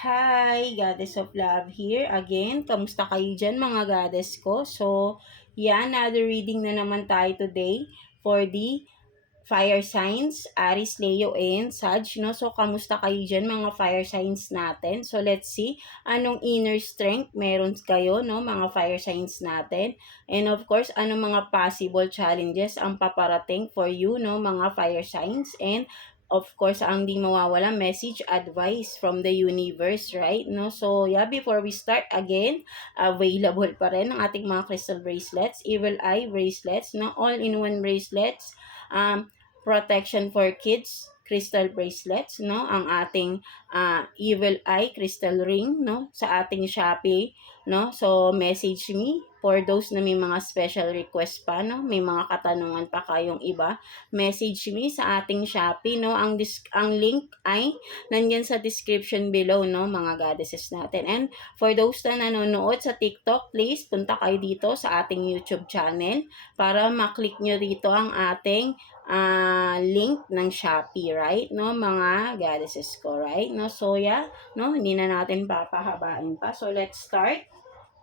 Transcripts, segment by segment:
Hi, Goddess of Love here again. Kamusta kayo dyan mga goddess ko? So, another reading na naman tayo today for the fire signs, Aries, Leo, and Sag, no? So, kamusta kayo dyan mga fire signs natin? So, let's see anong inner strength meron kayo, no? Mga fire signs natin. And of course, anong mga possible challenges ang paparating for you, no? Mga fire signs. And of course, ang di mawawala, message, advice from the universe, right? No? So, before we start, again, available pa rin ang ating mga crystal bracelets, evil eye bracelets, no? All-in-one bracelets, protection for kids, crystal bracelets, no? Ang ating evil eye crystal ring, no? Sa ating Shopee, no? So, message me for those na may mga special request pa, no? May mga katanungan pa kayong iba, message me sa ating Shopee, no? Ang link ay nandiyan sa description below, no? Mga goddesses natin. And for those na nanonood sa TikTok, please punta kayo dito sa ating YouTube channel para maklik nyo dito ang ating link ng Shopee, right? No, mga goddesses ko, right? No, so no, hindi na natin papahabain pa. So let's start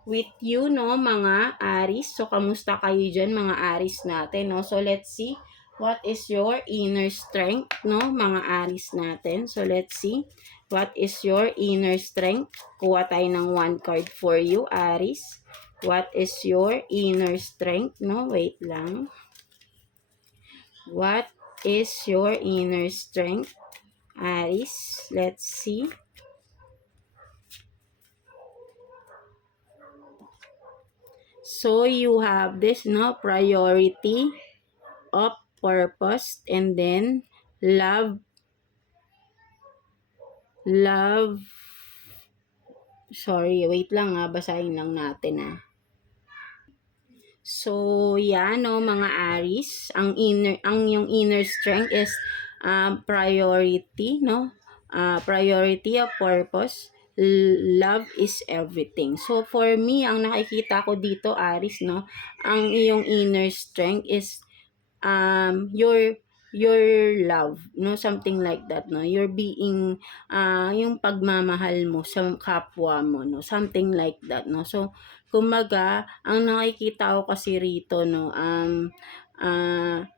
with you, no, mga Aries. So kamusta kayo dyan, mga Aries natin, no? So let's see what is your inner strength, no, mga Aries natin. So let's see what is your inner strength. Kuha tayo ng one card for you, Aries. What is your inner strength, no? Wait lang. What is your inner strength, Aries? Let's see. So you have this, no, priority of purpose, and then love, sorry, wait lang basahin lang natin So, no, mga Aries, ang yung inner strength is priority, no? Priority of purpose. Love is everything. So, for me, ang nakikita ko dito, Aries, no? Ang iyong inner strength is your love, no, something like that, no, you're being yung pagmamahal mo sa kapwa mo, no, something like that, no. So kumaga ang nakikita ko kasi rito, no,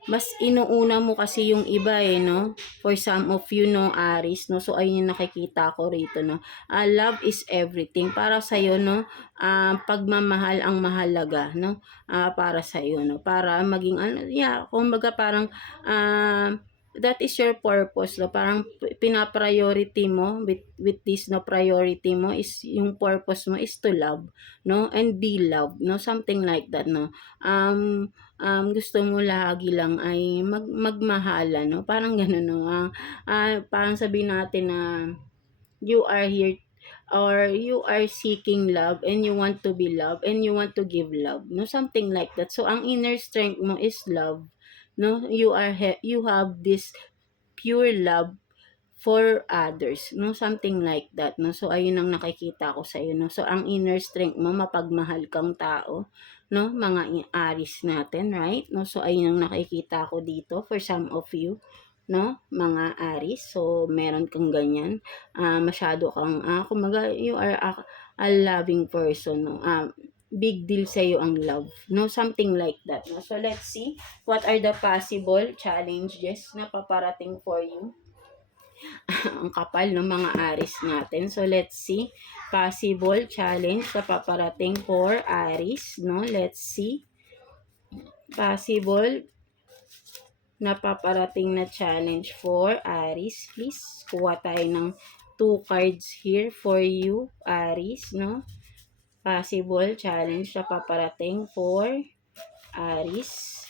mas inuuna mo kasi yung iba no, for some of you, no, Aries, no. So ayun yung nakikita ko rito, no. Love is everything para sa iyo, no. Pagmamahal ang mahalaga, no, para sa iyo, no, para maging kumbaga parang that is your purpose, no, parang pina-priority mo with this, no, priority mo is yung purpose mo is to love, no, and be loved, no, something like that, no. Gusto mo lagi lang ay magmahala, no, parang gano'n, no. Parang sabihin natin na you are here or you are seeking love and you want to be loved and you want to give love, no, something like that. So ang inner strength mo is love, no, you have this pure love for others, no, something like that, no. So ayun ang nakikita ko sa iyo, no. So ang inner strength mo, mapagmahal kang tao, no, mga Aries natin, right? No, so ayun ang nakikita ko dito for some of you, no, mga Aries. So meron kang ganyan, masyado kang kumaga you are a loving person, no. Big deal sa iyo ang love, no, something like that, no. So let's see what are the possible challenges na paparating for you. Ang kapal ng mga Aries natin. So, let's see. Possible challenge sa paparating for Aries, no? Let's see. Possible na paparating na challenge for Aries. Please, kuha tayo ng 2 cards here for you, Aries, no? Possible challenge na paparating for Aries.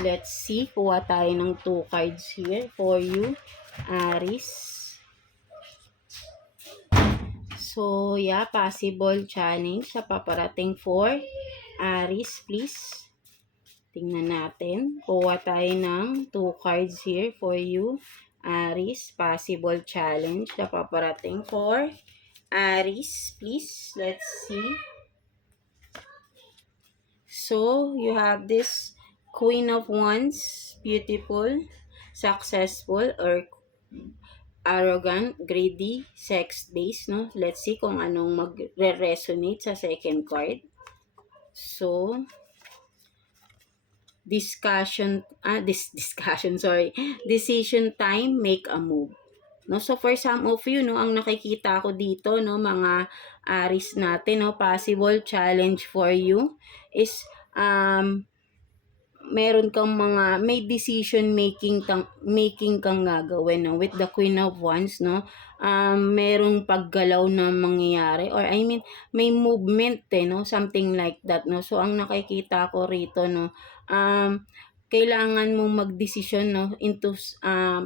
Let's see. Kuha tayo ng 2 cards here for you, Aries. So, possible challenge sa paparating for Aries, please. Tingnan natin. Kuha tayo ng 2 cards here for you, Aries. Possible challenge sa paparating for Aries, please. Let's see. So, you have this Queen of Wands, beautiful, successful, or arrogant, greedy, sex-based, no? Let's see kung anong magre-resonate sa second card. So, discussion, sorry. Decision time, make a move. No, so for some of you, no, ang nakikita ko dito, no, mga Aries natin, no, possible challenge for you is meron kang may decision making kang gagawin, no, with the Queen of Wands, no. Merong paggalaw na mangyayari, or I mean may movement, no, something like that, no. So ang nakikita ko rito, no, kailangan mong magdesisyon, no, into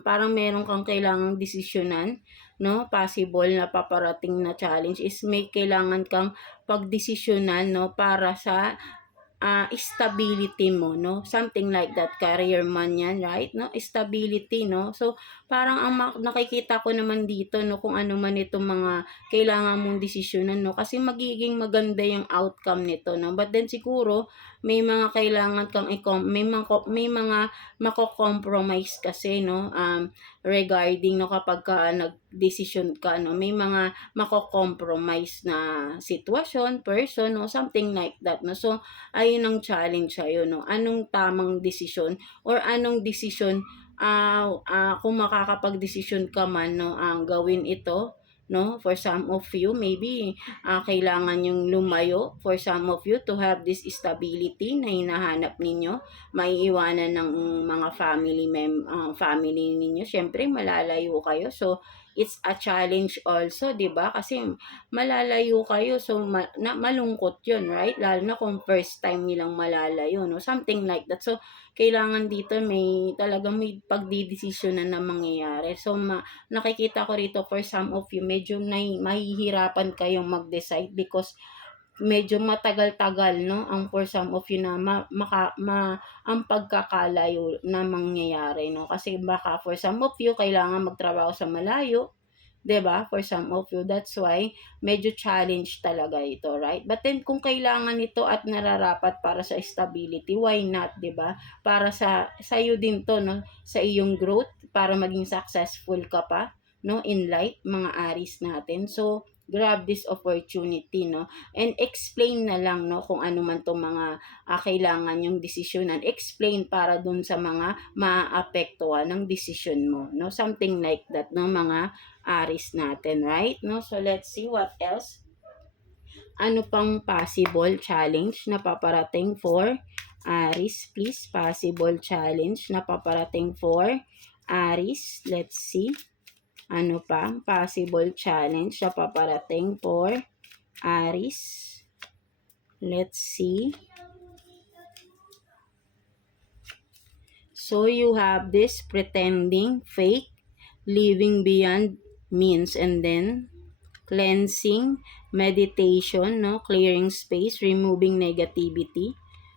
parang meron kang kailangang desisyonan, no. Possible na paparating na challenge is may kailangan kang pagdesisyonan, no, para sa stability mo, no? Something like that. Career man yan, right? No? Stability, no? So, parang ang nakikita ko naman dito, no? Kung ano man itong mga kailangan mong desisyonan, no? Kasi magiging maganda yung outcome nito, no? But then siguro, may mga kailangan kang may mga mako-compromise kasi, no? Regarding, no? Kapag ka nag-decision ka, no? May mga mako-compromise na sitwasyon, person, no? Something like that, no? So, ayun ang challenge sa'yo, no? Anong tamang desisyon or anong desisyon kung makakapag-desisyon ka man, no, gawin ito, no? For some of you, maybe kailangan yung lumayo. For some of you, to have this stability na hinahanap ninyo, maiiwanan ng mga family ninyo. Syempre, malalayo kayo. So, it's a challenge also, 'di ba? Kasi malalayo kayo, so malungkot 'yun, right? Lalo na kung first time nilang malalayo, no? Something like that. So kailangan dito talagang may pagdidesisyonan na mangyayari. So nakikita ko rito for some of you, medyo mahihirapan kayong mag-decide because medyo matagal-tagal, no, ang for some of you na ang pagkakalayo na mangyayari, no, kasi baka for some of you kailangan magtrabaho sa malayo, 'di ba? For some of you, that's why medyo challenge talaga ito, right? But then kung kailangan ito at nararapat para sa stability, why not, 'di ba? Para sa iyo din 'to, no, sa iyong growth, para maging successful ka pa, no, in life, mga Aries natin. So grab this opportunity, no, and explain na lang, no, kung ano man tong mga kailangan yung desisyonan, explain para dun sa mga maapektuhan ng decision mo, no, something like that, no, mga Aries natin, right? No, so let's see what else. Ano pang possible challenge na paparating for Aries, please? Possible challenge na paparating for Aries. Let's see. Ano pa? Possible challenge na paparating for Aries. Let's see. So you have this pretending, fake, living beyond means, and then cleansing, meditation, no, clearing space, removing negativity.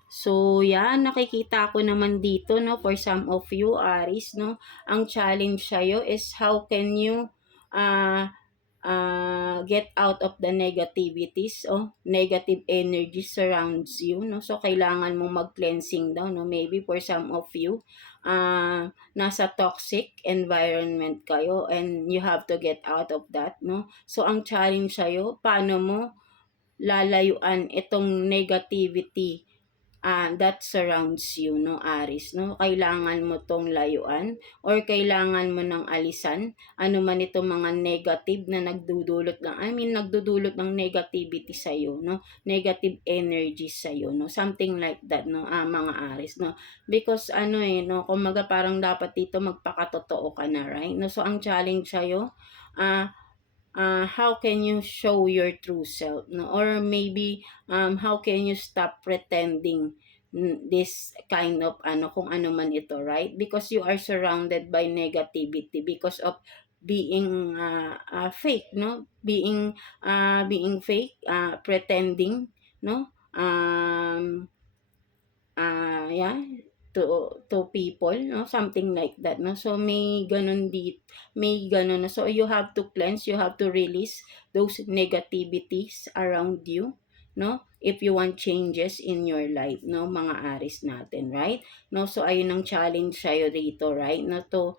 So, yan, nakikita ko naman dito, no, for some of you, Aries, no, ang challenge sa'yo is how can you get out of the negativities, negative energy surrounds you, no? So, kailangan mong mag-cleansing daw, no? Maybe for some of you, nasa toxic environment kayo and you have to get out of that, no? So, ang challenge sa'yo, paano mo lalayuan itong negativity that surrounds you, no, Aries, no? Kailangan mo tong layuan or kailangan mo ng alisan ano man itong mga negative na nagdudulot ng negativity sa iyo, no? Negative energy sa iyo, no? Something like that, no, mga Aries, no? Because no, kumaga parang dapat dito magpakatotoo ka na, right? No, so ang challenge sa iyo, how can you show your true self, no? Or maybe how can you stop pretending this kind of kung ano man ito, right? Because you are surrounded by negativity because of being fake, no? Being fake, pretending, no? Yeah, to people, no, something like that, no. So may ganun no. So you have to cleanse, you have to release those negativities around you, no, if you want changes in your life, no, mga Aries natin, right? No, so ayun ang challenge sa'yo rito, right? No, to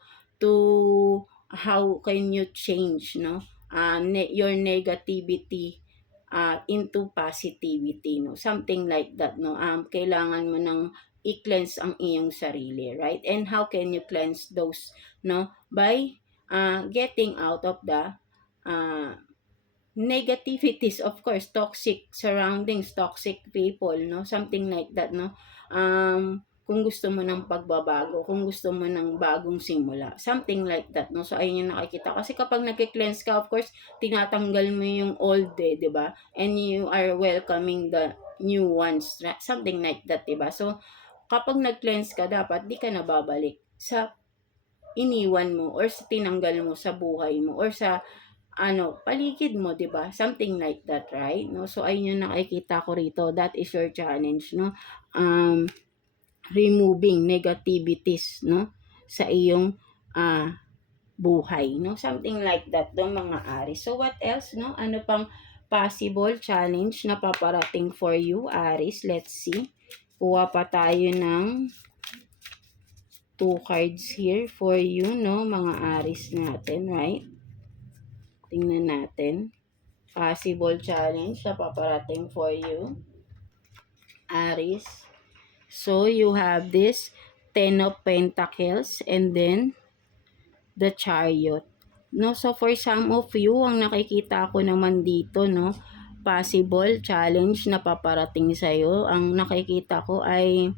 how can you change, no, your negativity into positivity, no, something like that, no. Kailangan mo ng i-cleanse ang iyong sarili, right? And how can you cleanse those, no, by getting out of the uh, negativities, of course, toxic surroundings, toxic people, no, something like that, no. Kung gusto mo ng pagbabago, kung gusto mo ng bagong simula, something like that, no. So ayun yung nakikita, kasi kapag nagki-cleanse ka, of course, tinatanggal mo yung old, di ba, and you are welcoming the new ones, something like that, di ba. So kapag nag-cleanse ka, dapat di ka nababalik sa iniwan mo or sa tinanggal mo sa buhay mo or sa paligid mo, 'di ba? Something like that, right? No? So ayun yung nakikita ko rito. That is your challenge, no? Removing negativities, no? Sa iyong buhay, no? Something like that, do mga Aries. So what else, no? Ano pang possible challenge na paparating for you, Aries? Let's see. Kuha pa tayo ng 2 cards here for you, no? Mga Aries natin, right? Tingnan natin. Possible challenge na paparating for you, Aries. So, you have this 10 of Pentacles and then the Chariot. No, so for some of you, ang nakikita ko naman dito, no, possible challenge na paparating sa'yo. Ang nakikita ko ay,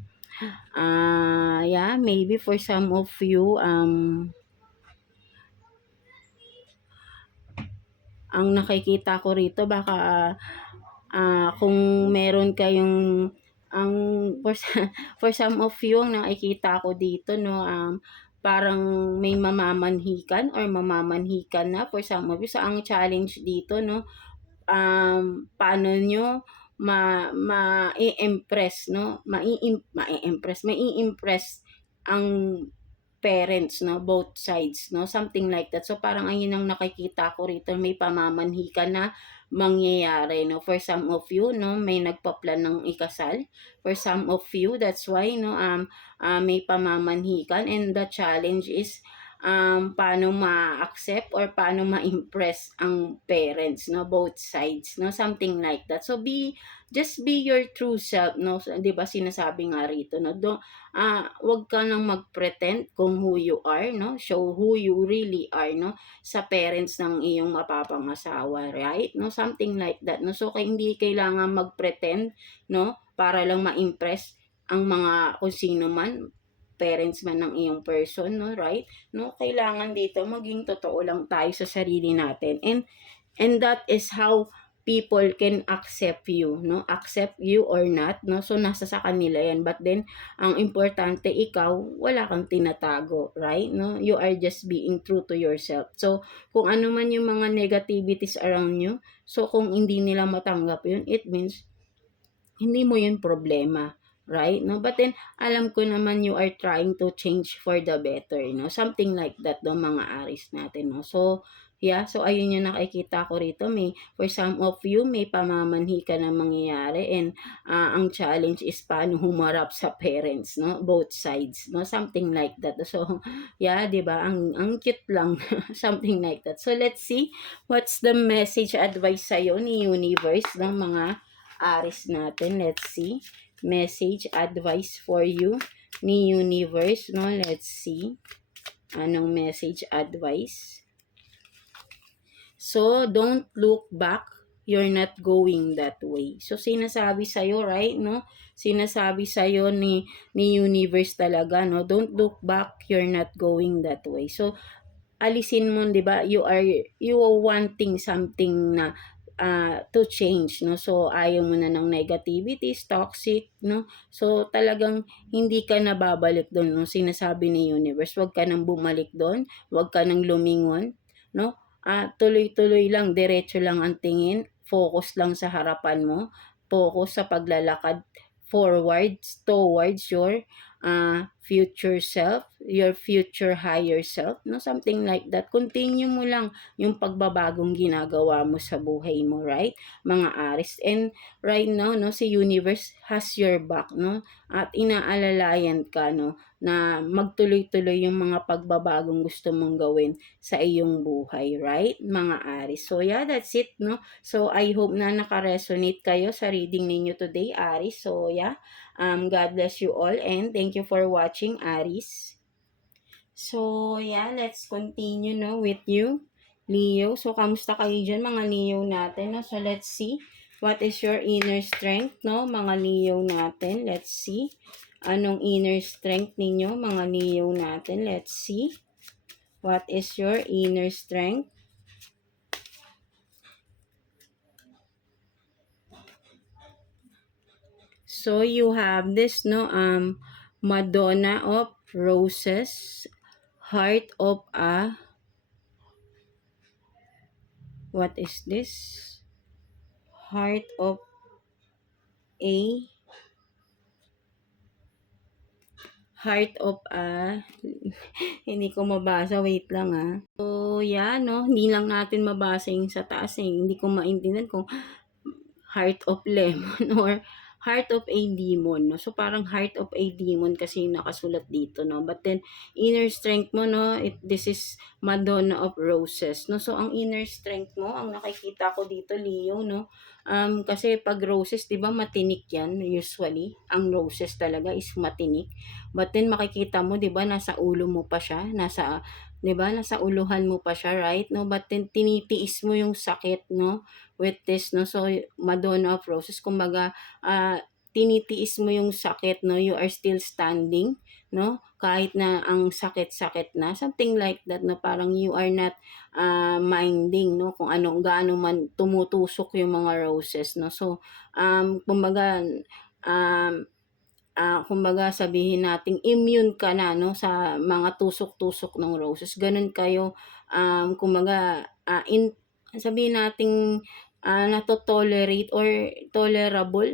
yeah, maybe for some of you, ang nakikita ko rito baka kung meron kayong for some of you ang nakikita ko dito, no, parang may mamamanhikan or mamamanhikan na for some of you. So ang challenge dito, no, paano nyo ma-i-impress, no, mai-impress ang parents, no, both sides, no, something like that. So parang ayun ang nakikita ko rito, may pamamanhikan na mangyayari, no. For some of you, no, may nagpa-plan ng ikasal. For some of you, that's why, no, may pamamanhikan, and the challenge is paano ma-accept or paano ma-impress ang parents, no, both sides, no, something like that. So just be your true self, no. So, 'di ba sinasabi nga rito, no, wag ka nang mag-pretend kung who you are, no. Show who you really are, no, sa parents ng iyong mapapangasawa, right? No, something like that, no. So hindi kailangan mag-pretend, no, para lang ma-impress ang mga kung sino man, parents man ng iyong person, no, right? No, kailangan dito maging totoo lang tayo sa sarili natin, and that is how people can accept you, no, accept you or not, no. So nasa sa kanila yan, but then ang importante, ikaw wala kang tinatago, right? No, you are just being true to yourself. So kung ano man yung mga negativities around you, so kung hindi nila matanggap yun, it means hindi mo yun problema, right? No, but then alam ko naman you are trying to change for the better, no, something like that, no, mga Aries natin, no. So yeah, so ayun yung nakikita ko rito, may for some of you may pamamanhikan na mangyayari, and ang challenge is paano humarap sa parents, no, both sides, no, something like that. So yeah, 'di ba, ang cute lang something like that. So let's see what's the message advice sa ni universe ng mga Aries natin. Let's see. Message advice for you ni universe, no. Let's see. Anong message advice? So, don't look back. You're not going that way. So, sinasabi sa'yo, right, no? Sinasabi sa'yo ni universe talaga, no? Don't look back. You're not going that way. So, alisin mo, di ba? You are wanting something na to change, no? So, ayaw mo na ng negativities, toxic, no? So, talagang hindi ka na babalik doon, no? Sinasabi ni universe, wag ka nang bumalik doon, wag ka nang lumingon, no? Tuloy-tuloy lang, diretso lang ang tingin, focus lang sa harapan mo, focus sa paglalakad forwards towards your future self, your future higher self, no? Something like that. Continue mo lang yung pagbabagong ginagawa mo sa buhay mo, right? Mga Aries. And right now, no, si universe has your back, no? At inaalalayan ka, no, na magtuloy-tuloy yung mga pagbabagong gusto mong gawin sa iyong buhay, right? Mga Aries. So yeah, that's it, no? So I hope na naka-resonate kayo sa reading ninyo today, Aries. So yeah, God bless you all and thank you for watching, Aries. So yeah, let's continue, no, with you, Leo. So kamusta kayo dyan, mga Leo natin, no? So let's see what is your inner strength, no, mga Leo natin. Let's see anong inner strength ninyo, mga Leo natin. Let's see what is your inner strength. So you have this, no, Madonna of Roses, Heart of a, what is this? Heart of a, Heart of a, hindi ko mabasa, wait lang ah. So yeah, no, hindi lang natin mabasa yung sa taas eh. Hindi ko maintindihan kung Heart of Lemon or Heart of a Demon, no? So, parang Heart of a Demon kasi yung nakasulat dito, no? But then, inner strength mo, no? This is Madonna of Roses, no? So, ang inner strength mo, ang nakikita ko dito, Leo, no? Kasi pag roses, di ba, matinik yan, usually. Ang roses talaga is matinik. But then, makikita mo, di ba, nasa ulo mo pa siya, nasa, di ba, nasa uluhan mo pa siya, right? No? But then, tinitiis mo yung sakit, no? With this, no? So, Madonna of Roses, kumbaga, tinitiis mo yung sakit, no? You are still standing, no? Kahit na ang sakit-sakit na, something like that, no? Parang you are not minding, no? Kung ano, gaano man tumutusok yung mga roses, no? So, kumbaga, kumbaga sabihin nating immune ka na, no, sa mga tusok-tusok ng roses. Ganun kayo, kumbaga, sabihin nating nato-tolerate or tolerable,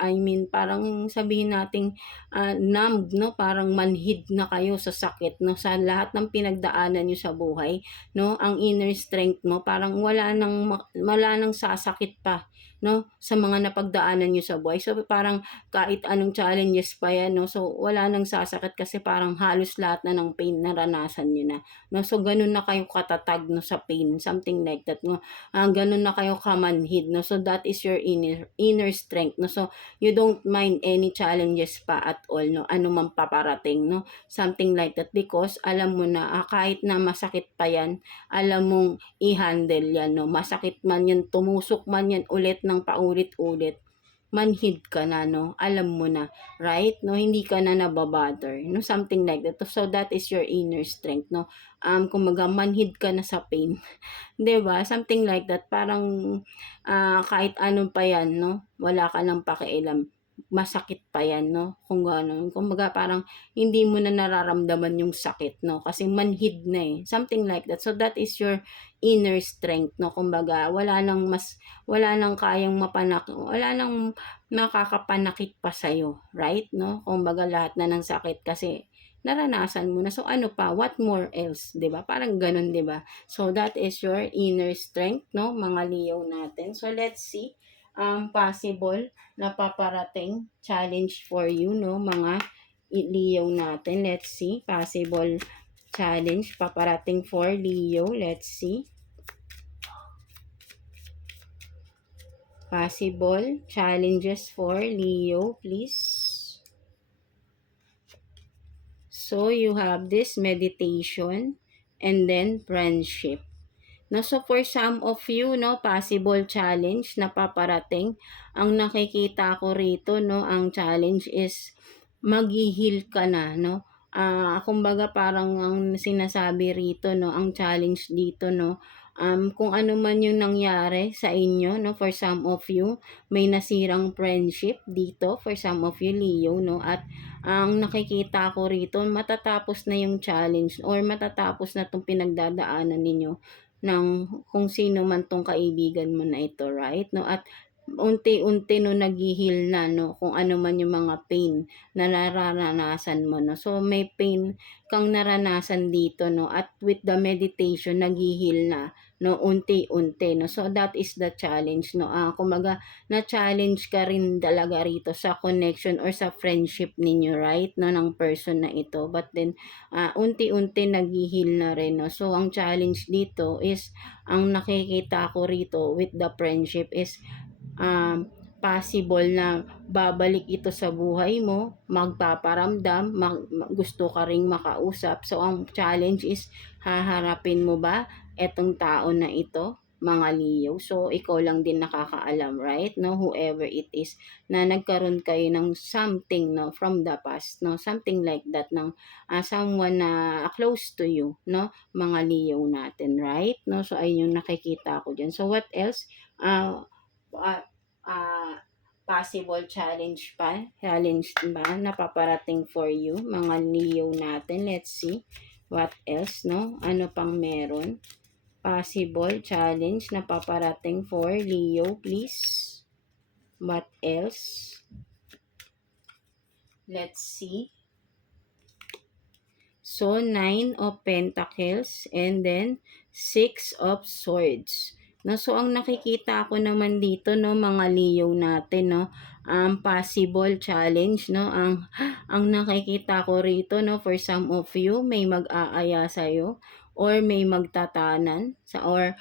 I mean, parang sabihin nating numb, no? Parang manhid na kayo sa sakit, no? Sa lahat ng pinagdaanan nyo sa buhay, no? Ang inner strength mo, parang wala nang sasakit pa, no? Sa mga napagdaanan nyo sa buhay. So, parang kahit anong challenges pa yan, no? So, wala nang sasakit kasi parang halos lahat na ng pain naranasan nyo na, no? So, ganun na kayo katatag, no, sa pain, something like that, no? Ganun na kayo kamanhid, no? So, that is your inner strength, no? So, you don't mind any challenges pa at all, no? Ano man paparating, no? Something like that, because alam mo na, kahit na masakit pa yan, alam mong i-handle yan, no? Masakit man yan, tumusok man yan ulit ng paulit-ulit, manhid ka na, no? Alam mo na, right? No, hindi ka na nababother, no? Something like that. So, that is your inner strength, no? Kumbaga, manhid ka na sa pain. 'Di ba? Something like that. Parang, kahit ano pa yan, no? Wala ka nang pakialam. Masakit pa yan, no? Kung gano'n. Kumbaga, parang hindi mo na nararamdaman yung sakit, no? Kasi manhid na eh. Something like that. So, that is your inner strength, no? Kumbaga, wala nang kayang wala nang makakapanakit pa sa'yo, right? No? Kumbaga, lahat na ng sakit kasi naranasan mo na. So, ano pa? What more else? 'Di ba? Parang ganun, 'di ba? So, that is your inner strength, no? Mga Leo natin. So, let's see possible na paparating challenge for you, no? Mga Leo natin. Let's see. Possible challenge paparating for Leo. Let's see. Possible challenges for Leo, please. So, you have this meditation and then friendship. No, so for some of you, no, possible challenge na paparating, ang nakikita ko rito, no, ang challenge is maghihil ka na, no. Kumbaga parang ang sinasabi rito, no, ang challenge dito, no, kung ano man yung nangyari sa inyo, no, for some of you, may nasirang friendship dito, for some of you, Leo, no, at ang nakikita ko rito, matatapos na yung challenge or matatapos na itong pinagdadaanan ninyo ng kung sino man tong kaibigan mo na ito, right? No, at unti-unti no naghihil na no kung ano man yung mga pain na nararanasan mo no. So may pain kang naranasan dito no, at with the meditation naghihil na no unti-unti no. So that is the challenge no. Kumaga na-challenge ka rin talaga rito sa connection or sa friendship ninyo, right, no, ng person na ito. But then unti-unti naghihil na rin no. So ang challenge dito is, ang nakikita ko rito with the friendship is possible na babalik ito sa buhay mo, magpaparamdam, gusto ka ring makausap. So, ang challenge is, haharapin mo ba etong tao na ito, mga Leo? So, ikaw lang din nakakaalam, right? No, whoever it is, na nagkaroon kayo ng something, no, from the past, no, something like that, ng someone na close to you, no, mga Leo natin, right? No, so, ayun yung nakikita ko dyan. So, what else? Uh, possible challenge ba na paparating for you, mga Leo natin? Let's see what else, no, ano pang meron. Possible challenge na paparating for Leo, please. What else? Let's see. So, 9 of Pentacles and then 6 of Swords. No, so ang nakikita ko naman dito no, mga Leo natin no, possible challenge no, ang nakikita ko rito no, for some of you may mag-aaya sa iyo or may magtatanan sa, or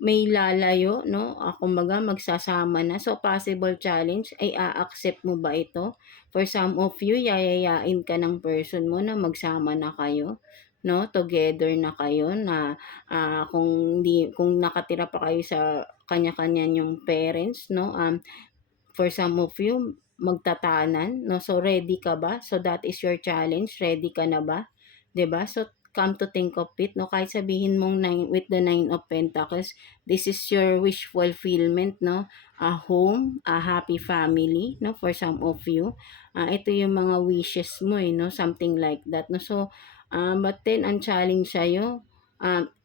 may lalayo no, kumbaga magsasama na. So possible challenge, ay a-accept mo ba ito? For some of you, yayayain ka ng person mo na magsama na kayo, no, together na kayo, na kung nakatira pa kayo sa kanya-kanya yung parents, no, for some of you magtatanan, no, so ready ka ba? So that is your challenge, ready ka na ba? 'Di ba? So come to think of it, no, kahit sabihin mong with the 9 of Pentacles, this is your wish fulfillment, no, a home, a happy family, no, for some of you. Ito yung mga wishes mo, no, something like that, no. So but then ang challenge sa'yo,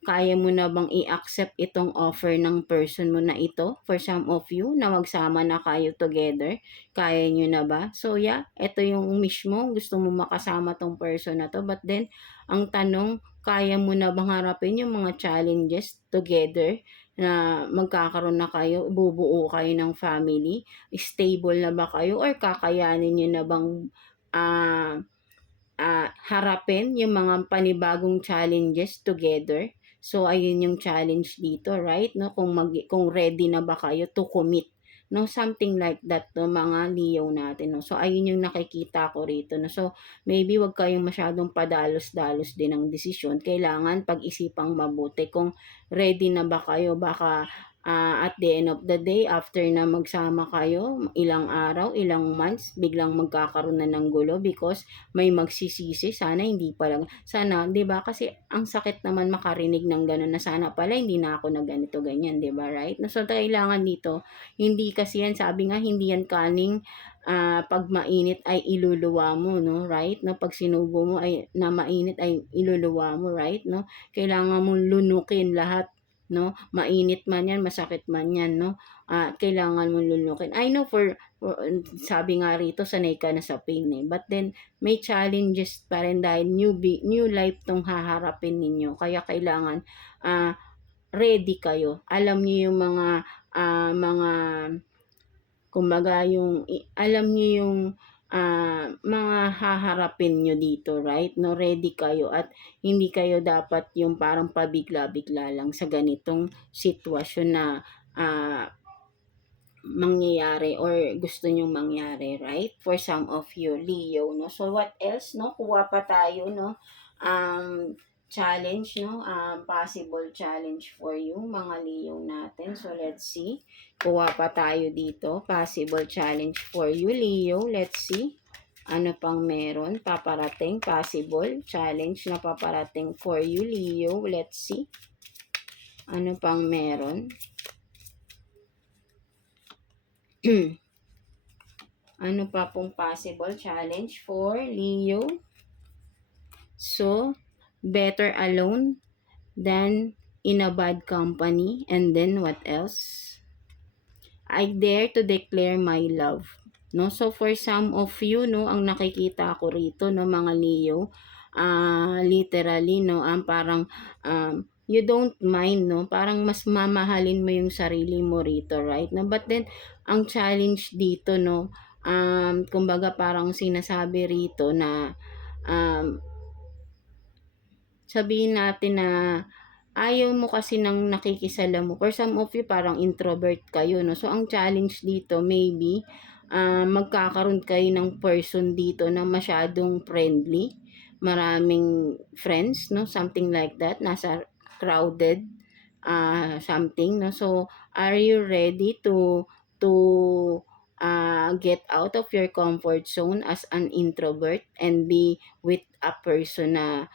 kaya mo na bang i-accept itong offer ng person mo na ito, for some of you, na magsama na kayo together? Kaya nyo na ba? So yeah, ito yung mismo, gusto mo makasama tong person na to, but then ang tanong, kaya mo na bang harapin yung mga challenges together, na magkakaroon na kayo, bubuo kayo ng family, stable na ba kayo, or kakayanin nyo na bang harapin yung mga panibagong challenges together? So ayun yung challenge dito, right? No, kung ready na ba kayo to commit, no, something like that, no, mga Leo natin, no. So ayun yung nakikita ko rito, no. So maybe wag kayong masyadong padalos-dalos din ng desisyon. Kailangan pag-isipang mabuti kung ready na ba kayo. Baka at the end of the day, after na magsama kayo, ilang araw, ilang months, biglang magkakaroon na ng gulo because may magsisisi. Sana hindi pala, sana, 'di ba? Kasi ang sakit naman makarinig ng gano'n, na sana pala hindi na ako na ganito ganyan, 'di ba, right? So kailangan dito, hindi kasi yan, sabi nga, hindi yan kaning pag mainit ay iluluwa mo, no, right? No, pag sinubo mo ay na mainit ay iluluwa mo, right? No, kailangan mong lunukin lahat, no, mainit man yan, masakit man yan, no, kailangan mong lulunukin. I know sabi nga rito, sanay ka na sa pain, but then may challenges pa rin dahil new life tong haharapin ninyo, kaya kailangan ready kayo. Alam niyo yung mga kumbaga alam niyo yung mga haharapin nyo dito, right? No, ready kayo, at hindi kayo dapat yung parang pabigla-bigla lang sa ganitong sitwasyon na mangyayari or gusto nyong mangyari, right? For some of you, Leo, no? So, what else, no? Kuha pa tayo, no? Challenge, no? Possible challenge for you, mga Leo natin. So, let's see. Kuha pa tayo dito. Possible challenge for you, Leo. Let's see. Ano pang meron? Paparating. Possible challenge na paparating for you, Leo. Let's see. Ano pang meron? Ano pa pong possible challenge for Leo? So, better alone than in a bad company. And then, what else? I dare to declare my love. No? So for some of you, no, ang nakikita ko rito, no, mga Leo, literally, no, parang you don't mind, no, parang mas mamahalin mo yung sarili mo rito, right? No, but then ang challenge dito, no, kumbaga parang sinasabi rito na um, sabihin natin na ayaw mo kasi ng nakikisalamuha. For some of you, parang introvert kayo, no? So, ang challenge dito, maybe, magkakaroon kayo ng person dito na masyadong friendly, maraming friends, no? Something like that, nasa crowded, something, no? So, are you ready to get out of your comfort zone as an introvert and be with a person na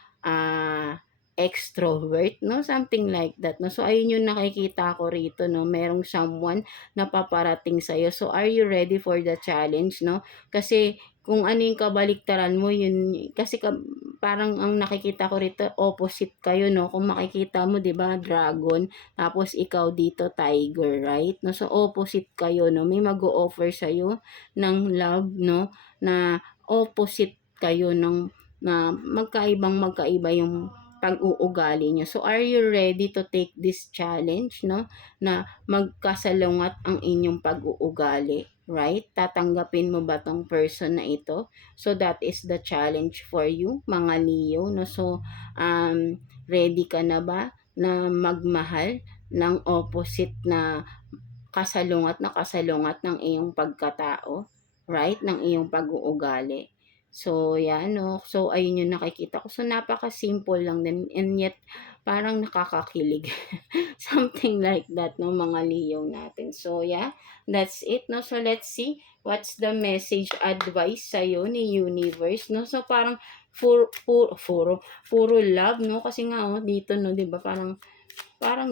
extrovert, no? Something like that, no? So, ayun yung nakikita ko rito, no? Merong someone na paparating sa'yo. So, are you ready for the challenge, no? Kasi, kung ano yung kabaliktaran mo, yun, kasi parang ang nakikita ko rito, opposite kayo, no? Kung makikita mo, di ba, dragon, tapos ikaw dito, tiger, right? No? So, opposite kayo, no? May mag-o-offer sa'yo ng love, no? Na opposite kayo ng na magkaiba yung pag-uugali nyo. So, are you ready to take this challenge, no? Na magkasalungat ang inyong pag-uugali, right? Tatanggapin mo ba tong person na ito? So, that is the challenge for you, mga Leo, no? So, ready ka na ba na magmahal ng opposite na kasalungat ng iyong pagkatao, right? Ng iyong pag-uugali. So, yan, no? So, ayun yung nakikita ko. So, napaka-simple lang din. And yet, parang nakakakilig. Something like that, no? Mga Leo natin. So, yeah. That's it, no? So, let's see. What's the message advice sa'yo ni universe, no? So, parang puro love, no? Kasi nga, oh, dito, no? Diba? Parang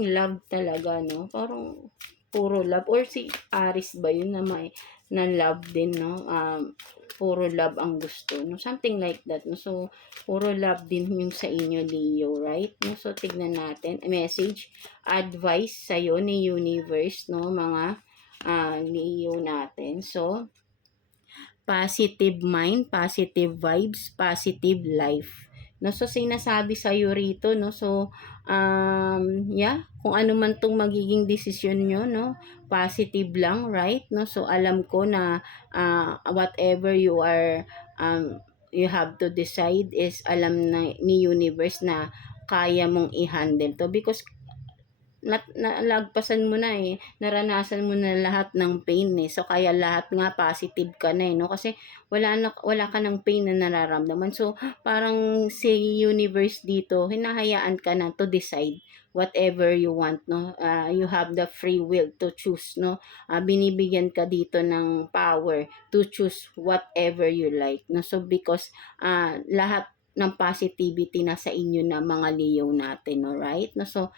love talaga, no? Parang puro love. Or si Aris ba yun na may na love din, no? Puro love ang gusto, no? Something like that, no? So, puro love din yung sa inyo, Leo, right? No? So, tignan natin. Message, advice sa'yo ni universe, no? Mga Leo natin. So, positive mind, positive vibes, positive life. No, so sinasabi sa iyo rito, no. So, yeah, kung ano man tong magiging desisyon nyo, no, positive lang, right? No, so alam ko na whatever you have to decide is alam na ni universe na kaya mong i-handle to because nalagpasan mo na eh, naranasan mo na lahat ng pain eh. So, kaya lahat nga positive ka na eh, no? Kasi wala ka ng pain na nararamdaman. So, parang si universe dito, hinahayaan ka na to decide whatever you want, no? You have the free will to choose, no? Binibigyan ka dito ng power to choose whatever you like, no? So, because lahat ng positivity na sa inyo na mga Leo natin, alright? No? So,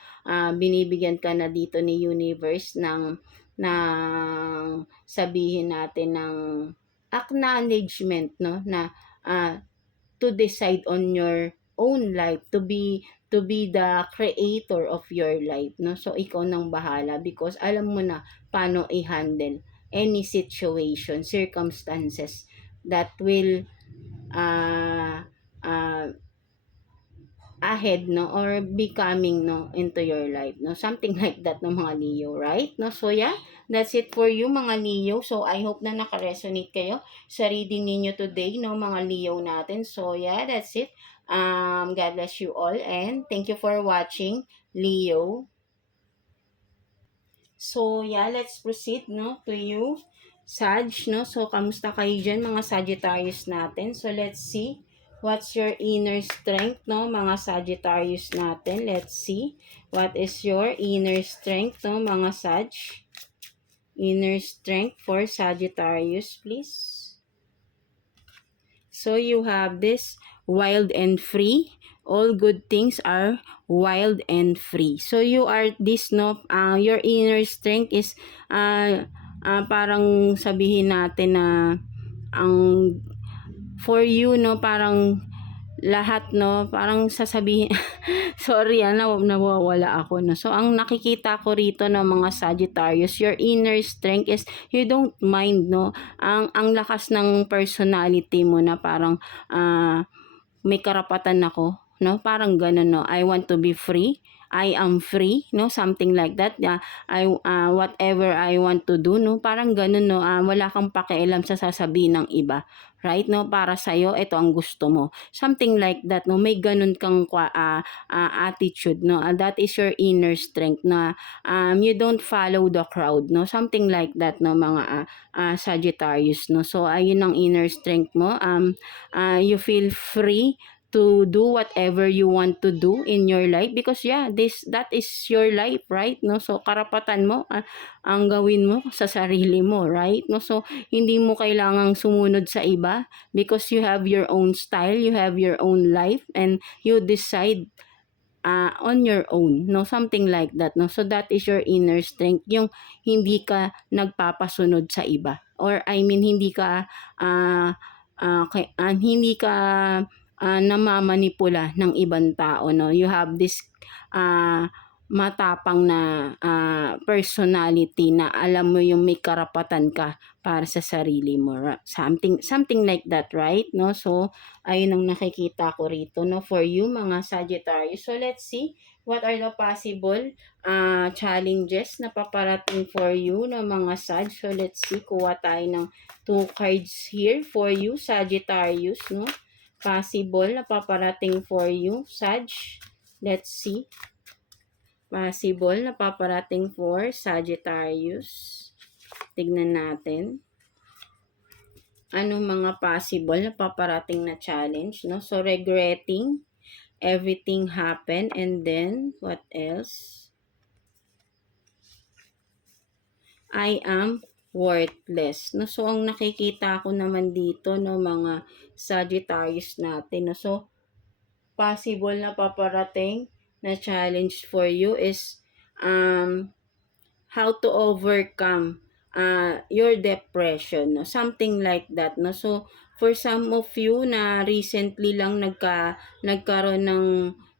binibigyan ka na dito ni universe ng sabihin natin ng acknowledgement, no, na to decide on your own life, to be the creator of your life, no. So ikaw nang bahala because alam mo na paano i-handle any situation, circumstances that will uh, ahead, no, or becoming, no, into your life, no, something like that, no, mga Leo, right? No, so yeah, that's it for you, mga Leo. So I hope na naka-resonate kayo sa reading ninyo today, no, mga Leo natin. So yeah, that's it. God bless you all and thank you for watching, Leo. So yeah, let's proceed, no, to you, Sag, no. So kamusta kayo dyan, mga Sagittarius natin? So let's see what's your inner strength, no, mga Sagittarius natin. Let's see what is your inner strength, no, mga Sag. Inner strength for Sagittarius, please. So you have this wild and free. All good things are wild and free. So you are this, no, your inner strength is parang sabihin natin na ang for you, no, parang lahat, no, parang sasabihin, sorry, nawawala ako, no. So, ang nakikita ko rito ng mga Sagittarius, your inner strength is you don't mind, no. Ang lakas ng personality mo na parang may karapatan ako, no? Parang ganun, no? I want to be free. I am free, no? Something like that. Whatever I want to do, no? Parang ganun, no? Wala kang pakialam sa sasabihin ng iba. Right, no? Para sa'yo, ito ang gusto mo. Something like that, no? May ganun kang attitude, no? That is your inner strength na you don't follow the crowd, no? Something like that, no? Mga Sagittarius, no? So, ayun ang inner strength mo. You feel free to do whatever you want to do in your life because that is your life, right? No, so karapatan mo ang gawin mo sa sarili mo, right? No, so hindi mo kailangang sumunod sa iba because you have your own style, you have your own life, and you decide on your own, no, something like that, no. So that is your inner strength, yung hindi ka nagpapasunod sa iba, or I mean hindi ka hindi ka namamanipula ng ibang tao, no. You have this matapang na personality na alam mo yung may karapatan ka para sa sarili mo, something like that, right, no. So ayun ang nakikita ko rito, no, for you mga Sagittarius. So let's see what are the possible challenges na paparating for you ng mga Sag. So let's see, kuha tayo ng 2 cards here for you Sagittarius, no. Possible na paparating for you Sag. Let's see. Possible na paparating for Sagittarius. Tignan natin. Anong mga possible na paparating na challenge, no? So, regretting everything happened, and then, what else? I am worthless, no? So, ang nakikita ko naman dito, no, mga Sagittarius natin, no? So, possible na paparating na challenge for you is how to overcome your depression, no? Something like that, no. So for some of you na recently lang nagkaroon ng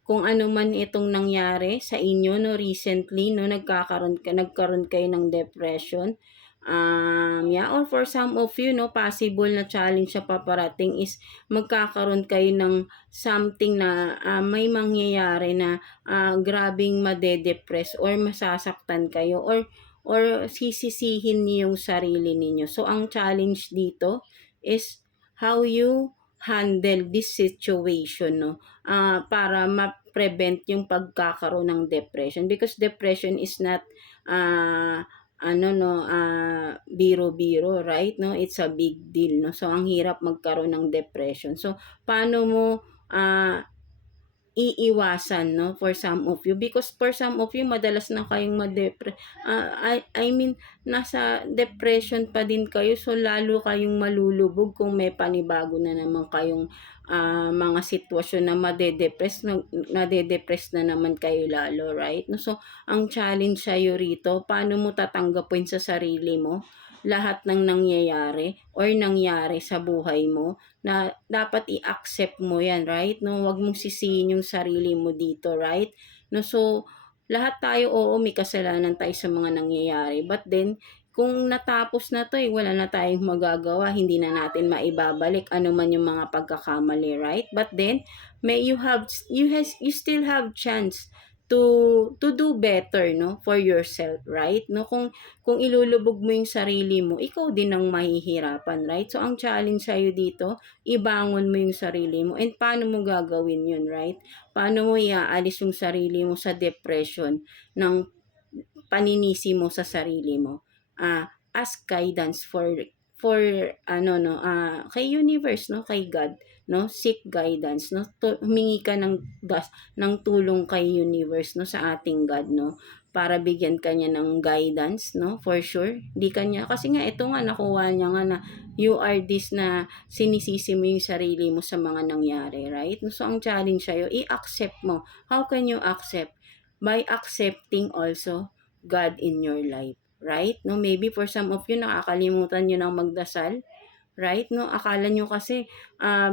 kung ano man itong nangyari sa inyo, no, recently, no, nagkaroon kayo ng depression. Or for some of you, no, possible na challenge sa paparating is magkakaroon kayo ng something na may mangyayari na grabing madedepress or masasaktan kayo, or sisisihin niyo yung sarili ninyo. So ang challenge dito is how you handle this situation, no, para ma-prevent yung pagkakaroon ng depression, because depression is not biro-biro, right, no? It's a big deal, no? So ang hirap magkaroon ng depression. So paano mo iiwasan, no, for some of you, because for some of you madalas na kayong I mean nasa depression pa din kayo, so lalo kayong malulubog kung may panibago na naman kayong mga sitwasyon na nade-depress na naman kayo lalo, right, no. So ang challenge sa'yo rito, paano mo tatanggapin sa sarili mo lahat ng nangyayari or nangyari sa buhay mo, na dapat i-accept mo yan, right, no. Huwag mong sisihin yung sarili mo dito, right, no. So lahat tayo, oo, may kasalanan tayo sa mga nangyayari, but then kung natapos na to, wala na tayong magagawa, hindi na natin maibabalik ano man yung mga pagkakamali, right, but then you still have chance to do better, no, for yourself, right, no. Kung ilulubog mo yung sarili mo, ikaw din ang mahihirapan, right. So ang challenge sa'yo dito, ibangon mo yung sarili mo. And paano mo gagawin yun, right? Paano mo iaalis yung sarili mo sa depression ng paninisi mo sa sarili mo? Ask guidance for kay universe, no, kay God, no. Seek guidance, no. Humingi ka ng tulong kay universe, no, sa ating God, no, para bigyan ka niya ng guidance, no, for sure. Di kanya, kasi nga ito nga nakuha niya nga na you are this, na sinisisi mo yung sarili mo sa mga nangyari, right? So ang challenge sa'yo, i-accept mo. How can you accept? By accepting also God in your life, right? No, maybe for some of you nakakalimutan niyo ng magdasal, right, no. Akala niyo kasi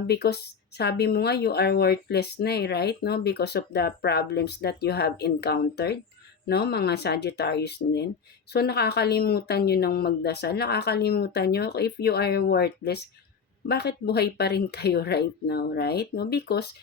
because sabi mo nga you are worthless na right? No? Because of the problems that you have encountered. No? Mga Sagittarius din. So, nakakalimutan nyo ng magdasal. Nakakalimutan nyo if you are worthless, bakit buhay pa rin kayo right now, right? No? Because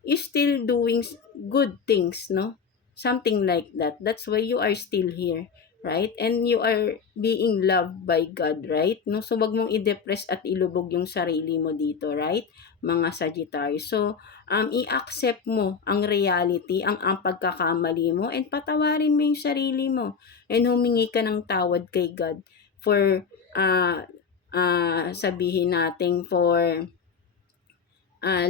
you still doing good things, no? Something like that. That's why you are still here, right? And you are being loved by God, right? No? So, wag mong i-depress at ilubog yung sarili mo dito, right? Mga Sagittarius. So, i-accept mo ang reality, ang pagkakamali mo, and patawarin mo yung sarili mo. And humingi ka ng tawad kay God for, sabihin natin, for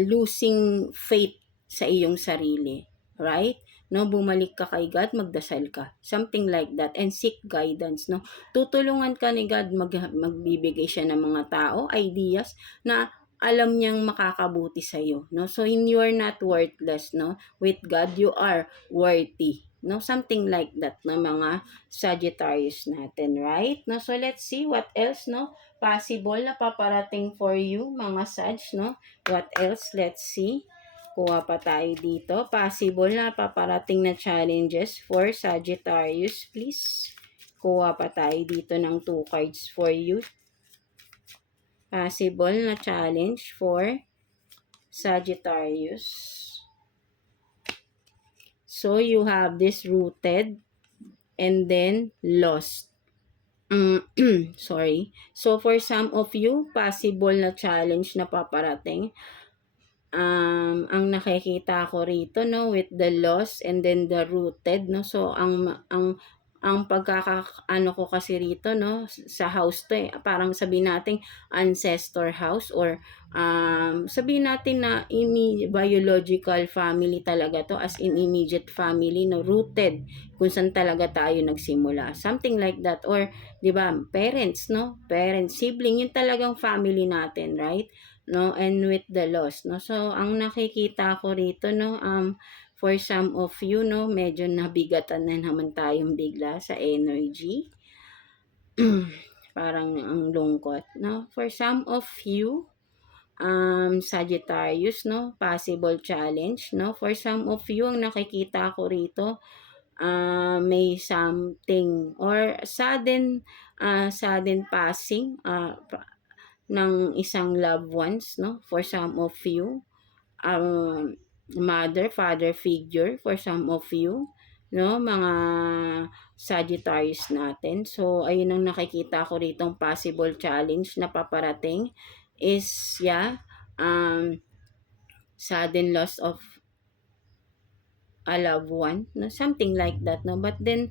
losing faith sa iyong sarili. Right? No, bumalik ka kay God, magdasal ka. Something like that. And seek guidance. No? Tutulungan ka ni God, magbibigay siya ng mga tao, ideas, na alam niyang makakabuti sa iyo. No? So, you are not worthless. No? With God, you are worthy. No, something like that na mga Sagittarius natin, right? No, so let's see what else, no, possible na paparating for you, mga Sag, no? What else? Let's see. Kuha pa tayo dito. Possible na paparating na challenges for Sagittarius, please. Kuha pa tayo dito ng 2 cards for you. Possible na challenge for Sagittarius. So, you have this rooted and then lost. Sorry. So, for some of you, possible na challenge na paparating. Ang nakikita ko rito, no, with the lost and then the rooted, no. So, ang pagkakaano ko kasi rito, no, sa house to parang sabihin natin ancestor house or sabihin natin na biological family talaga to, as in immediate family, no, rooted kung saan talaga tayo nagsimula. Something like that. Or, di ba, parents, no, parents, sibling, yun talagang family natin, right? No, and with the loss, no. So, ang nakikita ko rito, no, for some of you, no, medyo nabigatan na naman tayong bigla sa energy. Parang ang lungkot, no? For some of you, Sagittarius, no, possible challenge, no? For some of you, ang nakikita ko rito, may something or sudden passing ng isang loved ones, no? For some of you, mother, father figure for some of you, no, mga Sagittarius natin. So, ayun ang nakikita ko rito, possible challenge na paparating is, sudden loss of a loved one, no, something like that, no. But then,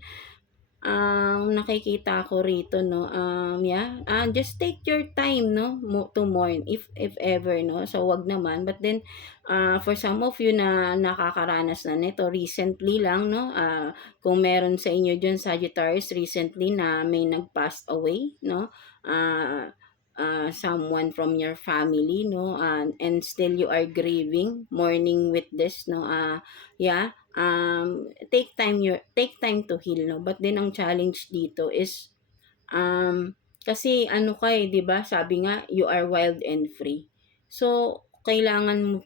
nakikita ko rito, no, just take your time, no, to mourn if ever, no. So, wag naman. But then, for some of you na nakakaranas na nito recently lang, no, kung meron sa inyo dyan Sagittarius recently na may nag-pass away, no, someone from your family, no, and still you are grieving, mourning with this, no, take time to heal, no. But then ang challenge dito is kasi ano ka 'di ba? Sabi nga you are wild and free. So kailangan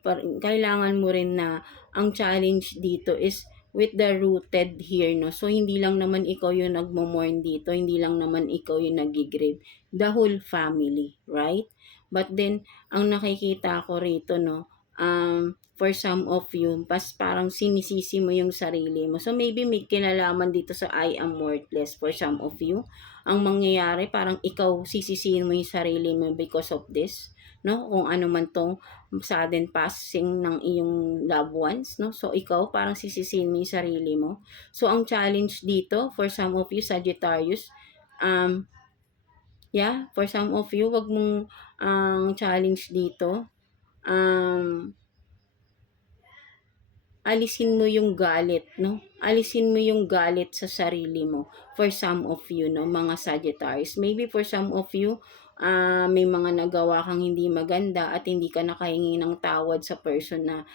mo rin na ang challenge dito is with the rooted here, no. So hindi lang naman ikaw yung nagmo-mourn dito, hindi lang naman ikaw yung naggi-grieve, the whole family, right? But then ang nakikita ko rito, no, for some of you, parang sinisisi mo yung sarili mo. So, maybe may kinalaman dito sa I am worthless for some of you. Ang mangyayari, parang ikaw sisisihin mo yung sarili mo because of this, no? Kung ano man tong sudden passing ng iyong loved ones, no? So, ikaw parang sisisihin mo yung sarili mo. So, ang challenge dito for some of you, Sagittarius, for some of you, wag mong challenge dito, alisin mo yung galit, no? Alisin mo yung galit sa sarili mo. For some of you, no, mga Sagittarius. Maybe for some of you, may mga nagawa kang hindi maganda at hindi ka nakahingi ng tawad sa person na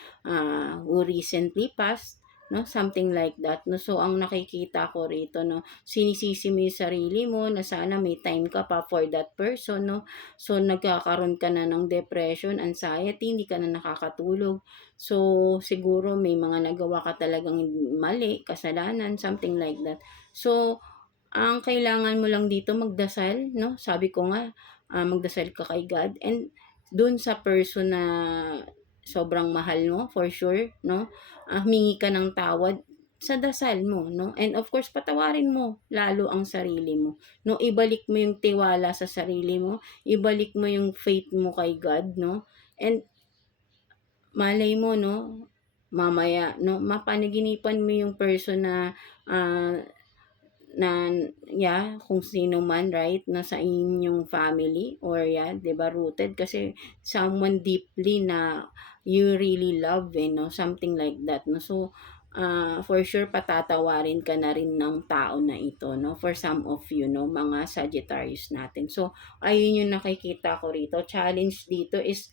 who recently passed. no? Something like that, no? So, ang nakikita ko rito, no? Sinisisi mo yung sarili mo na sana may time ka pa for that person, no? So, nagkakaroon ka na ng depression, anxiety, hindi ka na nakakatulog. So, siguro may mga nagawa ka talagang mali, kasalanan, something like that. So, ang kailangan mo lang dito magdasal, no? Sabi ko nga, magdasal ka kay God and dun sa person na sobrang mahal mo, for sure, no? Humingi ka ng tawad sa dasal mo, no? And of course, patawarin mo lalo ang sarili mo, no? Ibalik mo yung tiwala sa sarili mo, ibalik mo yung faith mo kay God, no? And malay mo, no? Mamaya, no? Mapanaginipan mo yung person na ah, kung sino man, right, nasa inyong family or 'di ba, rooted kasi someone deeply na you really love, no, something like that, no. So, for sure patatawarin ka na rin ng tao na ito, no, for some of you, no, mga Sagittarius natin. So, ayun yung nakikita ko rito. Challenge dito is,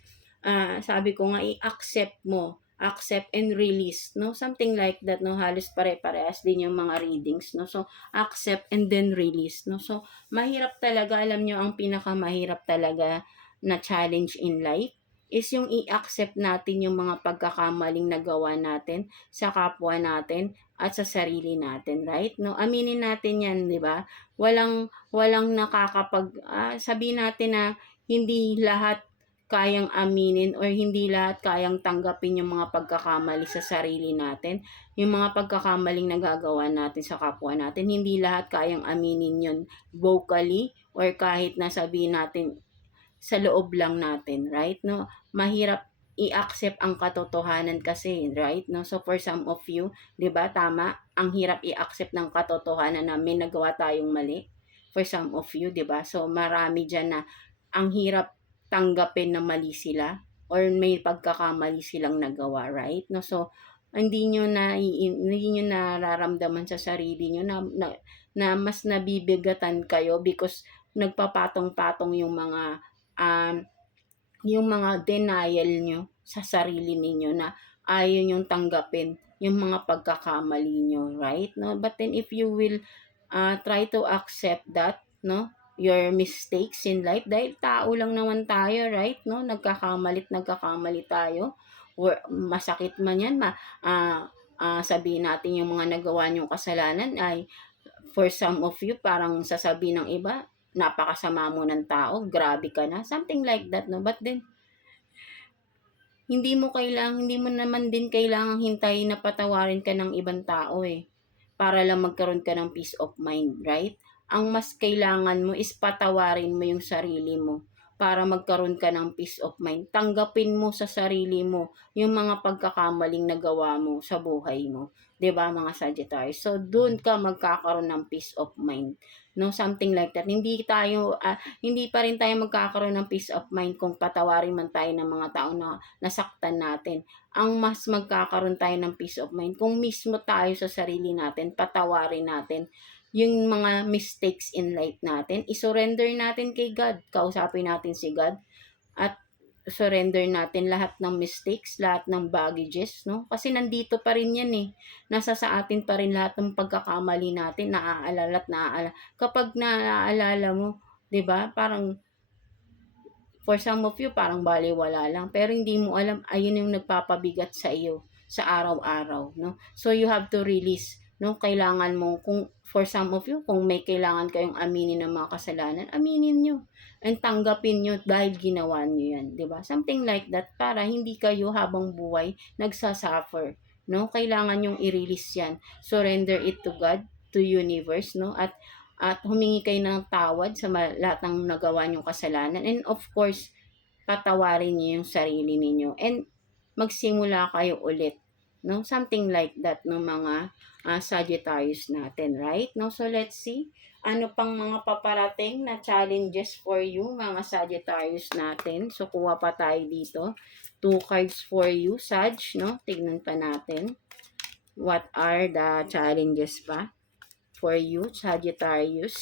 sabi ko nga, i-accept mo, accept and release, no, something like that, no. Halos pare-parehas din yung mga readings, no. So, accept and then release, no. So, mahirap talaga, alam nyo, ang pinakamahirap talaga na challenge in life is yung i-accept natin yung mga pagkakamaling nagawa natin sa kapwa natin at sa sarili natin, right? No, aminin natin 'yan, 'di ba? Walang sabihin natin na hindi lahat kayang aminin or hindi lahat kayang tanggapin yung mga pagkakamali sa sarili natin, yung mga pagkakamaling nagagawa natin sa kapwa natin, hindi lahat kayang aminin yun vocally or kahit na sabihin natin sa loob lang natin, right? No, mahirap i-accept ang katotohanan kasi, right? No, so for some of you, 'di ba, tama, ang hirap i-accept ng katotohanan na may nagawa tayong mali. For some of you, 'di ba? So marami diyan na ang hirap tanggapin na mali sila or may pagkakamali silang nagawa, right? No, so hindi nyo nararamdaman sa sarili nyo na mas nabibigatan kayo because nagpapatong-patong um, yung mga denial nyo sa sarili ninyo na ayaw nyong tanggapin yung mga pagkakamali nyo, right? No, but then if you will try to accept that, no, your mistakes in life, dahil tao lang naman tayo, right? No, nagkakamali tayo, or masakit man yan, sabihin natin yung mga nagawa nyong kasalanan ay, for some of you, parang sasabihin ng iba, napakasama mo ng tao, grabe ka na, something like that, no? But then, hindi mo naman din kailangang hintayin na patawarin ka ng ibang tao para lang magkaroon ka ng peace of mind, right? Ang mas kailangan mo is patawarin mo yung sarili mo para magkaroon ka ng peace of mind. Tanggapin mo sa sarili mo yung mga pagkakamaling nagawa mo sa buhay mo. 'Di ba, mga Sagittarius? So, doon ka magkakaroon ng peace of mind. No, something like that. Hindi pa rin tayo magkakaroon ng peace of mind kung patawarin man tayo ng mga tao na nasaktan natin. Ang mas magkakaroon tayo ng peace of mind kung mismo tayo sa sarili natin, patawarin natin yung mga mistakes in life natin, isurrender natin kay God, kausapin natin si God, at surrender natin lahat ng mistakes, lahat ng baggages, no? Kasi nandito pa rin yan nasa sa atin pa rin lahat ng pagkakamali natin, naaalala at naaalala. Kapag naaalala mo, 'di ba, parang for some of you, parang baliwala lang. Pero hindi mo alam, ayun yung nagpapabigat sa iyo sa araw-araw, no? So, you have to release, no? Kailangan mo, kung for some of you, kung may kailangan kayong aminin ng mga kasalanan, aminin nyo. And tanggapin nyo dahil ginawa nyo yan, di ba? Something like that, para hindi kayo habang buhay nagsasuffer, no? Kailangan yung i-release yan. Surrender it to God, to universe, no? At humingi kayo ng tawad sa lahat ng nagawa niyong kasalanan. And of course, patawarin niyo yung sarili ninyo. And magsimula kayo ulit. No? Something like that, no, mga Sagittarius natin, right? No? So, let's see. Ano pang mga paparating na challenges for you, mga Sagittarius natin. So, kuha pa tayo dito. 2 cards for you, Sag, no? Tignan pa natin. What are the challenges pa for you, Sagittarius?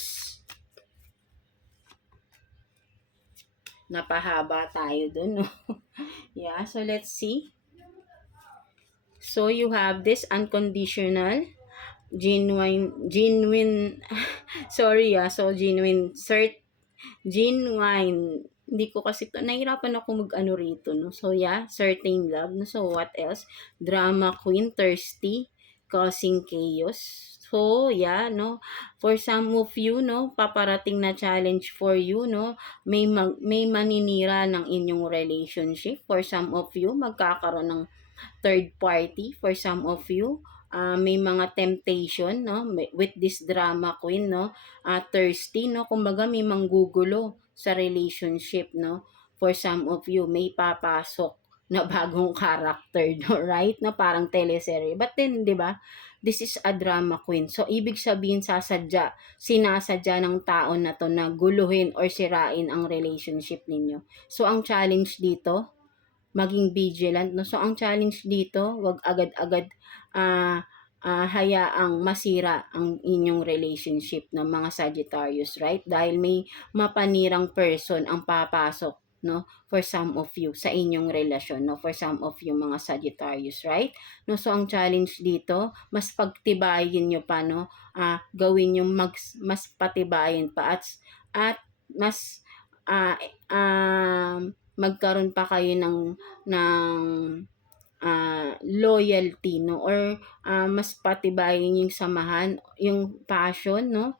Napahaba tayo dun, no? Yeah, so let's see. So, you have this unconditional, genuine, sorry so genuine, hindi ko kasi to, nahirapan ako mag-ano rito, no? So, certain love, no? So, what else? Drama queen, thirsty, causing chaos. So, no? For some of you, no? Paparating na challenge for you, no? May maninira ng inyong relationship. For some of you, magkakaroon ng third party. For some of you, may mga temptation, no, with this drama queen, no, thirsty, no, kumbaga may manggugulo sa relationship, no. For some of you, may papasok na bagong character, no, right, no, parang teleserye. But then, di ba, this is a drama queen. So, ibig sabihin, sinasadya ng tao na to na guluhin or sirain ang relationship ninyo. So, ang challenge dito, maging vigilant, no? So, ang challenge dito, wag agad-agad hayaang masira ang inyong relationship ng mga Sagittarius, right? Dahil may mapanirang person ang papasok, no? For some of you, sa inyong relasyon, no? For some of you, mga Sagittarius, right? No? So, ang challenge dito, mas pagtibayin nyo pa, no? Gawin yung mas patibayin pa at mas magkaroon pa kayo ng loyalty, no, or mas patibayin yung samahan, yung passion, no.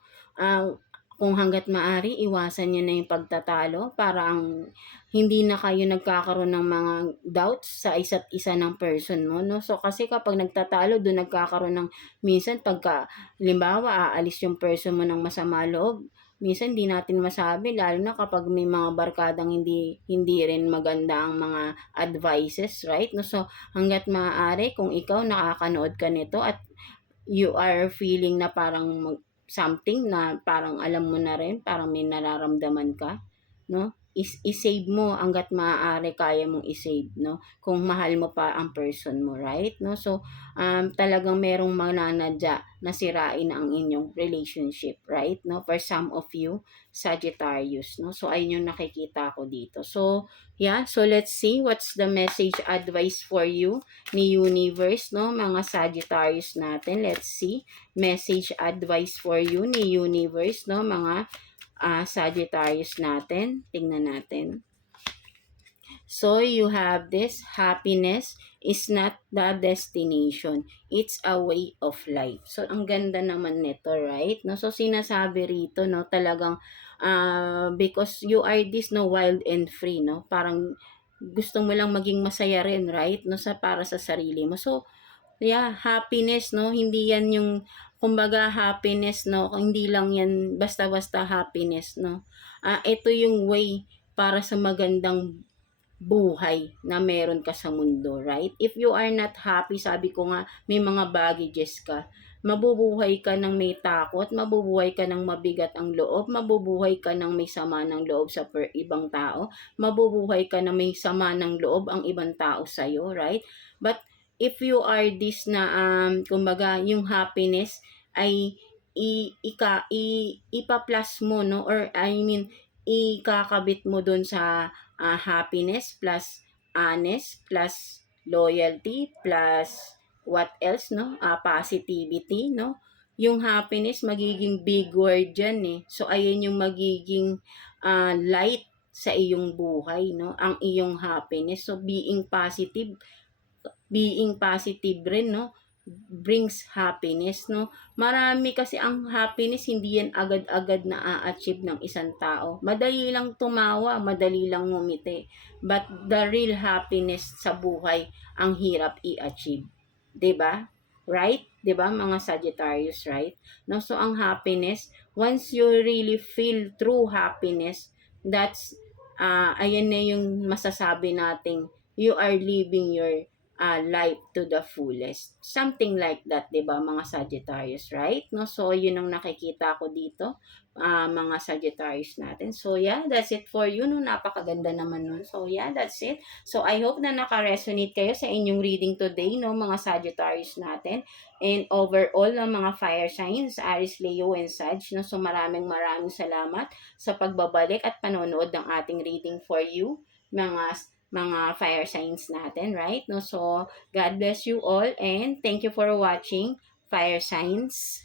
Kung hangga't maaari, iwasan niyo na yung pagtatalo para hindi na kayo nagkakaroon ng mga doubts sa isa't isa ng person mo, no. So kasi kapag nagtatalo, doon nagkakaroon ng minsan pagka limbawa aalis yung person mo ng masama loob, minsan hindi natin masabi, lalo na kapag may mga barkadang hindi rin maganda ang mga advices, right? No, so hangga't maaari, kung ikaw nakakanood ka nito at you are feeling na parang something na parang alam mo na rin, parang may nararamdaman ka, no? I-save mo hangga't maaari, kaya mong i-save, no? Kung mahal mo pa ang person mo, right? No? So, talagang merong mananadya na sirain ang inyong relationship, right? No? For some of you, Sagittarius, no? So, ayun yung nakikita ko dito. So, so let's see what's the message advice for you ni universe, no, mga Sagittarius natin. Let's see message advice for you ni universe, no, mga Sagittarius natin. Tingnan natin. So, you have this, happiness is not the destination. It's a way of life. So, ang ganda naman nito, right? No? So, sinasabi rito, no, talagang, because you are this, no, wild and free, no? Parang, gusto mo lang maging masaya rin, right? No, para sa sarili mo. So, happiness, no? Hindi yan yung, kumbaga, happiness, no? Hindi lang yan basta-basta happiness, no? Ito yung way para sa magandang buhay na meron ka sa mundo, right? If you are not happy, sabi ko nga, may mga baggages ka. Mabubuhay ka ng may takot, mabubuhay ka ng mabigat ang loob, mabubuhay ka ng may sama ng loob sa ibang tao, mabubuhay ka ng may sama ng loob ang ibang tao sa'yo, right? But if you are this na, kumbaga, yung happiness ay ipa-plus mo, no? Or I mean, ikakabit mo dun sa happiness plus honest plus loyalty plus what else, no? Positivity, no? Yung happiness, magiging big word dyan eh. So, ayun yung magiging light sa iyong buhay, no? Ang iyong happiness. So, being positive rin, no, brings happiness, no. Marami kasi ang happiness, hindi yan agad-agad na a-achieve ng isang tao. Madali lang tumawa, madali lang ngumiti. But the real happiness sa buhay, ang hirap i-achieve. 'Di ba? Right? 'Di ba, mga Sagittarius, right? No, so ang happiness, once you really feel true happiness, that's ayan na yung masasabi nating you are living your life to the fullest. Something like that, 'di ba, mga Sagittarius, right? No, so yun ang nakikita ko dito, mga Sagittarius natin. So that's it for you, no. Napakaganda naman nun. So that's it. So I hope na naka-resonate kayo sa inyong reading today, no, mga Sagittarius natin. And overall, no, mga fire signs, Aries, Leo, and Sag, no. So maraming salamat sa pagbabalik at panonood ng ating reading for you, mga mga fire signs natin, right? No? So, God bless you all and thank you for watching Fire Signs.